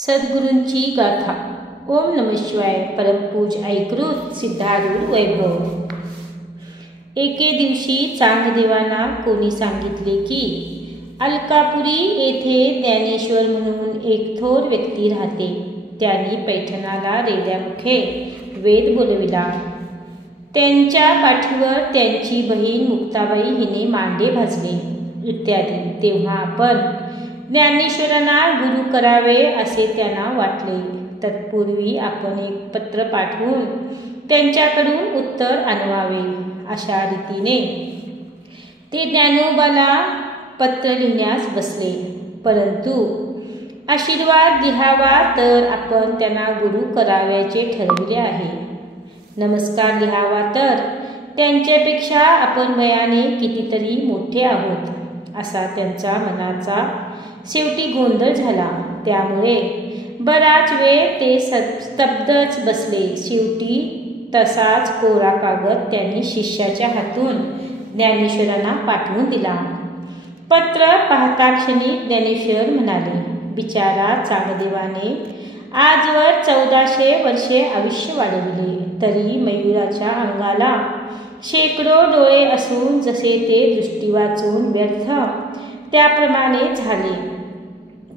सद्गुरूंची गाथा. ओम नमः शिवाय. परमपूज ऐकृत सिद्धारूढ वैभव. एके दिवशी चांगदेवांना कोणी सांगितले की अलकापुरी येथे ज्ञानेश्वर म्हणून एक थोर व्यक्ती राहते. त्यांनी पैठणाला रेड्यामुखे वेद बोलविला. त्यांच्या पाठीवर त्यांची बहीण मुक्ताबाई हिने मांडे भाजले इत्यादी. तेव्हा आपण ज्ञानेश्वरांना गुरु करावे असे त्यांना वाटले. तत्पूर्वी आपण एक पत्र पाठवून त्यांच्याकडून उत्तर आणवावे. अशा रीतीने ते ज्ञानोबाला पत्र लिहिण्यास बसले. परंतु आशीर्वाद लिहावा तर आपण त्यांना गुरु करावयाचे ठरविले आहे. नमस्कार लिहावा तर त्यांच्यापेक्षा आपण वयाने कितीतरी मोठे आहोत असा त्यांचा मनाचा शेवटी गोंधळ झाला. त्यामुळे बराच वेळ ते स्तब्धच बसले. शेवटी तसाच कोरा कागद त्यांनी शिष्याच्या हातून ज्ञानेश्वरांना पाठवून दिला. पत्र पाहता क्षणी ज्ञानेश्वर म्हणाले, बिचारा चांगदेवाने आजवर 1400 वर्षे आयुष्य वाढविले, तरी मयुराच्या अंगाला शेकडो डोळे असून जसे ते दृष्टी वाचून व्यर्थ त्याप्रमाणे झाले.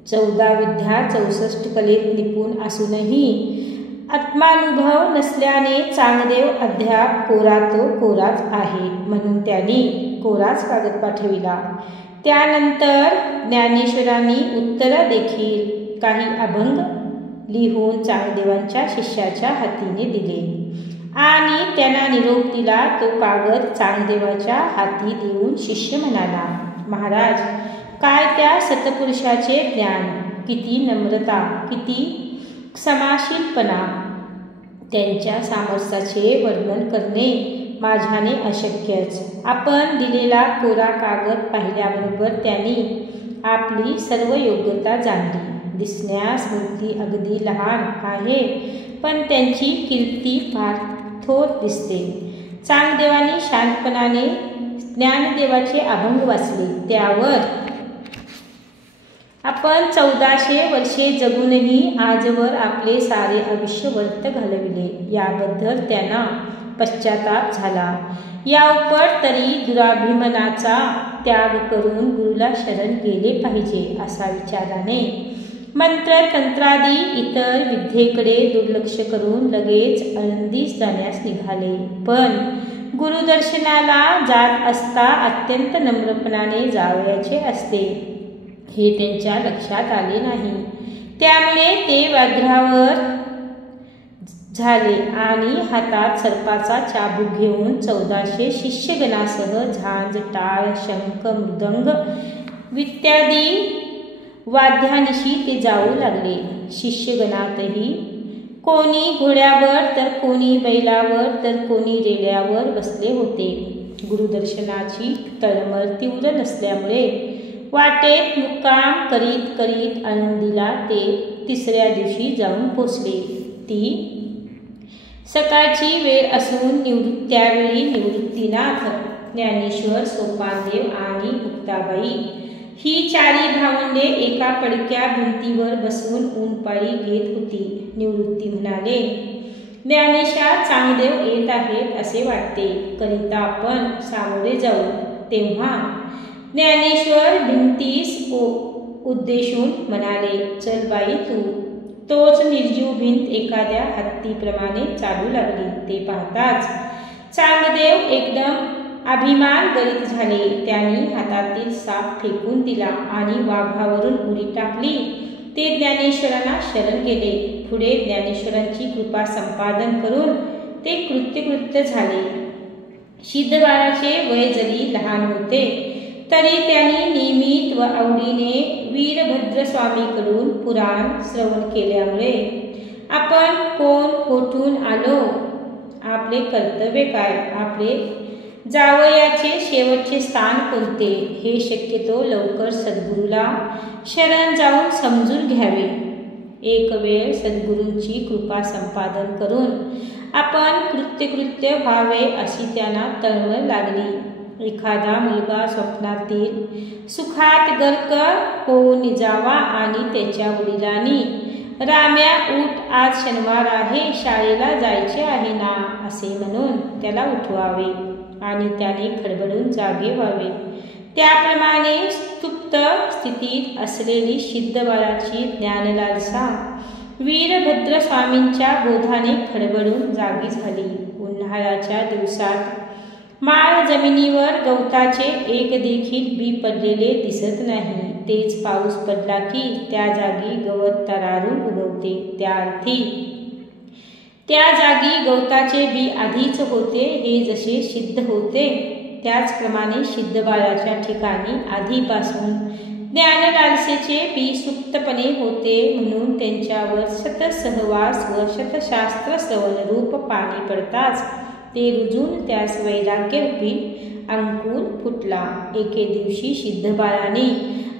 14 विद्या 64 कलेत निपुण असूनही आत्मानुभव नसल्याने चांगदेव अद्याप कोरा तो कोराच आहे. म्हणून त्यांनी कोराच कागद पाठविला. त्यानंतर ज्ञानेश्वरांनी उत्तर देखील काही अभंग लिहून चांगदेवांच्या शिष्याच्या हातीने दिले आणि त्यांना निरोप दिला. तो कागद चांगदेवाच्या हाती देऊन शिष्य म्हणाला, महाराज, काय त्या सत्पुरुषाचे ज्ञान, किती नम्रता, किती क्षमाशीलपणा. त्यांच्या सामर्थ्याचे वर्णन करणे माझ्याने अशक्यच. आपण दिलेला कोरा कागद पाहिल्याबरोबर त्यांनी आपली सर्व योग्यता जाणली. दिसण्यास मूर्ती अगदी लहान आहे, पण त्यांची कीर्ती फार थोर दिसते. चांगदेवांनी शांतपणाने ज्ञानदेवाचे अभंग वाचले. त्यावर आपण 1400 वर्षे जगूनही आजवर आपले सारे आयुष्य व्यर्थ घालविले याबद्दल त्यांना पश्चाताप झाला. या उपट तरी दुराभिमानाचा त्याग करून गुरुला शरण गेले पाहिजे असा विचाराने मंत्र तंत्रादी इतर विद्येकडे दुर्लक्ष करून लगेच आळंदीस जाण्यास निघाले. पण गुरुदर्शनाला जात असता अत्यंत नम्रपणाने जावयाचे असते हे त्यांच्या लक्षात आले नाही. त्यामुळे ते व्याघ्रावर झाले आणि हातात सर्पाचा चाबूक घेऊन 1400 शिष्यगणासह झांज, टाळ, शंख, मृदंग इत्यादी वाद्यानिशी ते जाऊ लागले. शिष्यगणातही कोणी घोड्यावर तर कोणी बैलावर तर कोणी रेड्यावर बसले होते. गुरुदर्शनाची तळमळ तीव्र नसल्यामुळे वाटेत मुक्काम करीत करीत आळंदीला ते तिसऱ्या दिवशी जाऊन पोचले. ती सकाळची वेळ असून त्यावेळी निवृत्तीनाथ, ज्ञानेश्वर, सोपानदेव आणि मुक्ताबाई ही चारी भावंडे एका पडक्या भिंतीवर बसून ऊनपाळी घेत होती. निवृत्ती म्हणाले, ज्ञानेशा, चांगदेव येत आहेत असे वाटते, करिता आपण सामोरे जाऊ. तेव्हा ज्ञानेश्वर भिंतीस उद्देशून म्हणाले, चल बाई तू. तोच निर्जीव भिंत एखाद्या हत्तीप्रमाणे चालू लागली. ते पाहताच चांगदेव एकदम अभिमान गलित झाले. त्यांनी हातातील साप फेकून दिला आणि वाघावरून उडी टाकली. ते ज्ञानेश्वरांना शरण गेले. पुढे ज्ञानेश्वरांची कृपा संपादन करून ते कृत्यकृत्य झाले. सिद्धबाळाचे वय जरी लहान होते तरी त्यांनी नियमित व आवडीने वीरभद्रस्वामीकडून पुराण श्रवण केल्यामुळे आपण कोण, कोठून आलो, आपले कर्तव्य काय, आपले जावयाचे शेवटचे स्थान कोणते हे शक्यतो लवकर सद्गुरूला शरण जाऊन समजून घ्यावे. एक वेळ सद्गुरूंची कृपा संपादन करून आपण कृत्यकृत्य व्हावे अशी त्यांना तळमळ लागली. एखादा मुलगा स्वप्नातील सुखात गर्क होऊन निजावा आणि त्याच्या वडिलांनी राम्या उठ, आज शनिवार आहे, शाळेला जायचे आहे ना, असे म्हणून त्याला उठवावे आणि त्याने खडबडून जागे व्हावे. त्याप्रमाणे सुप्त स्थितीत असलेली सिद्ध बाळाची ज्ञानलालसा वीरभद्र स्वामींच्या बोधाने खडबडून जागी झाली. उन्हाळ्याच्या दिवसात माळ जमिनीवर गवताचे एक देखील बी पडलेले दिसत नाही. तेच पाऊस पडला की त्या जागी गवत तरारून उगवते. त्या अर्थी त्या जागी गवताचे बी आधीच होते हे जसे सिद्ध होते, त्याचप्रमाणे सिद्ध बाळाच्या ठिकाणी आधीपासून ज्ञानलालसेचे बी सुप्तपणे होते. म्हणून त्यांच्यावर शतसहवास व शतशास्त्र श्रवण रूप पाणी पडताच ते रुजून त्यास वैराग्यरूपी अंकुर फुटला. एके दिवशी सिद्ध बाळाने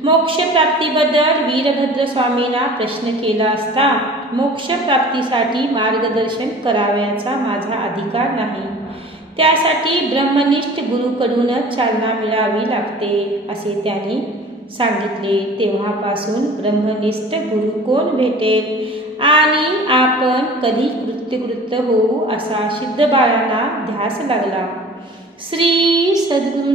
मोक्षप्राप्तीबद्दल वीरभद्र स्वामींना प्रश्न केला असता, मोक्षप्राप्तीसाठी मार्गदर्शन करावयाचा माझा अधिकार नाही, त्यासाठी ब्रह्मनिष्ठ गुरुकडूनच चालना मिळावी लागते, असे त्यांनी सांगितले. तेव्हापासून ब्रह्मनिष्ठ गुरु कोण भेटेल आणि आपण कधी कृत्यकृत्य होऊ, असा सिद्ध बाळांना ध्यास लागला. श्री सद्गुरू